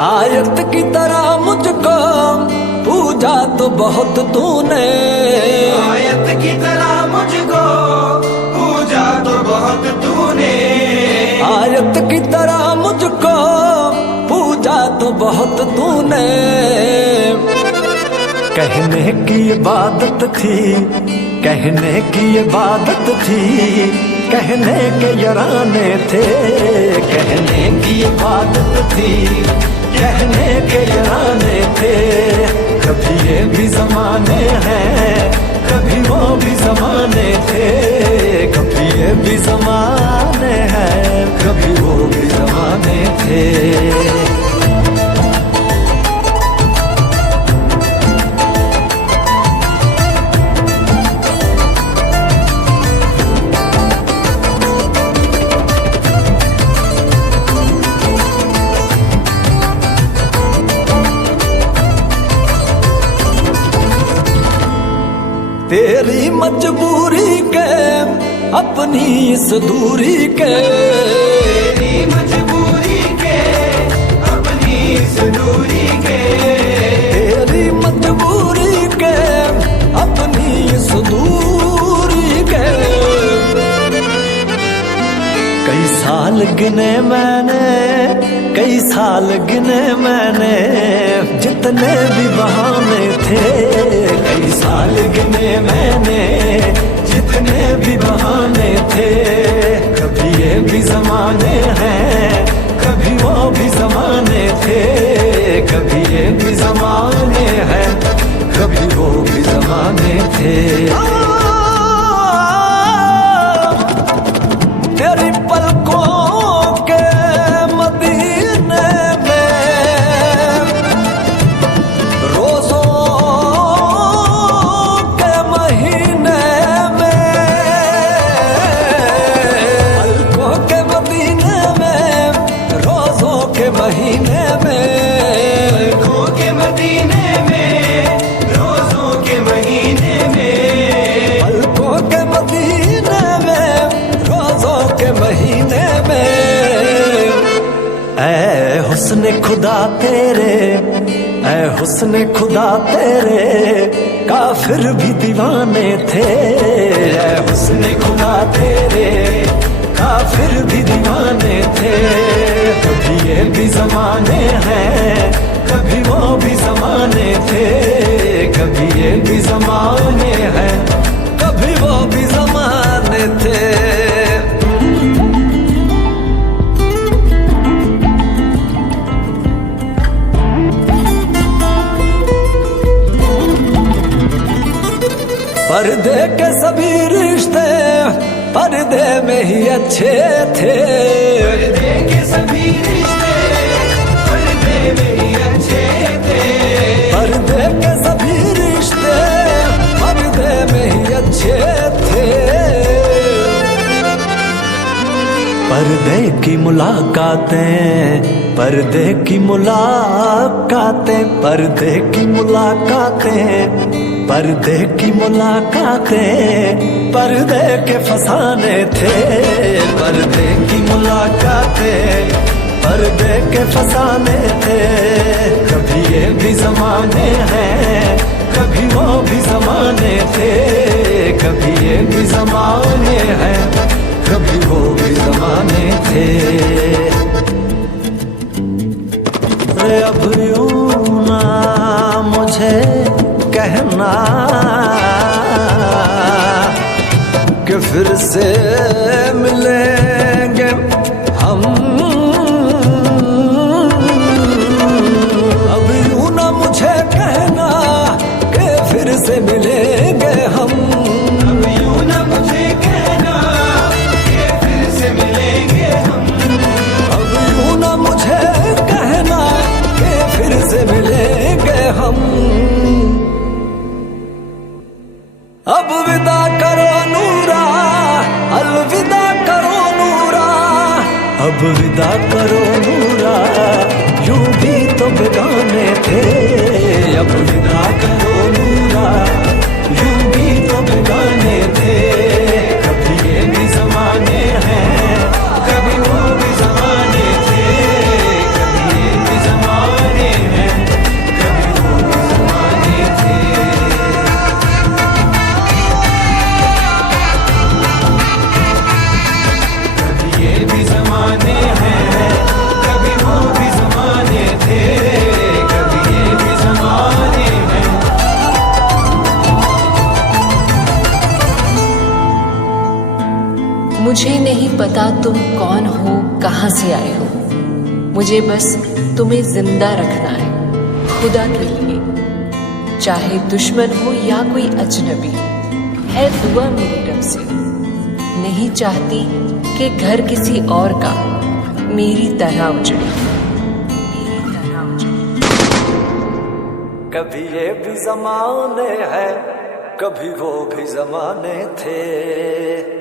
आयत की तरह मुझको पूजा तो बहुत तूने, आयत की तरह मुझको पूजा तो बहुत तूने, आयत की तरह मुझको पूजा तो बहुत तूने। कहने की इबादत थी, कहने की इबादत थी, कहने के यराने थे, कहने की इबादत थी, कहने के यराने थे। कभी ये भी जमाने हैं, कभी वो भी जमाने थे, कभी ये भी जमाने हैं, कभी वो भी जमाने थे। तेरी मजबूरी के अपनी इस दूरी के, तेरी मजबूरी के अपनी इस दूरी के, तेरी मजबूरी के अपनी इस दूरी के। कई साल गिने मैंने, कई साल गिने मैंने, जितने भी बहाने थे, कई साल गिने मैंने, जितने भी बहाने थे। कभी ये भी जमाने हैं, कभी वो भी जमाने थे, कभी ये भी जमाने हैं, कभी वो भी जमाने थे। तेरी पलकों के मदीने में रोजों के महीने में, पलकों के मदीने में रोजों के महीने में, पलकों के मदीने में रोजों के महीने में, पलकों के मदीने में रोजों के महीने में। ऐ हुस्न खुदा तेरे, ऐ हुस्न खुदा तेरे, काफिर भी दीवाने थे। ऐ हुस्न खुदा तेरे, काफिर भी दीवाने थे। कभी ये भी जमाने हैं, कभी वो भी जमाने थे, कभी ये भी जमाने हैं, कभी वो भी जमाने थे। पर्दे के सभी रिश्ते पर्दे में ही अच्छे थे, पर्दे के सभी रिश्ते पर्दे में ही अच्छे थे, पर्दे के सभी रिश्ते पर्दे में ही अच्छे थे। पर्दे की मुलाकातें, पर्दे की मुलाकातें, पर्दे की मुलाकातें, पर्दे की मुलाकातें, पर्दे के फसाने थे। पर्दे की मुलाकातें, पर्दे के फसाने थे। कभी ये भी जमाने हैं, कभी वो भी जमाने थे, कभी ये भी जमाने हैं, कभी वो भी जमाने थे। अब यूं ना मुझे कहना कि फिर से मिलेंगे हम, अब यूं ना मुझे कहना कि फिर से मिलेंगे हम, अब यूं ना मुझे कहना अब विदा करो नूरा, यूं भी तो बेगाने थे। अब विदा करो नूरा, यूं भी तो बेगाने थे। कभी ये भी जमाने हैं, कभी वो भी जमाने थे। कभी ये भी जमाने हैं, कभी वो भी जमाने थे। ये भी जमाने हैं, कभी वो भी जमाने थे। कभी ये भी जमाने हैं। मुझे नहीं पता तुम कौन हो, कहाँ से आए हो। मुझे बस तुम्हें जिंदा रखना है खुदा के लिए। चाहे दुश्मन हो या कोई अजनबी, है दुआ मेरी रब से। नहीं चाहती कि घर किसी और का मेरी तरह उजड़े। कभी ये भी जमाने हैं, कभी वो भी जमाने थे।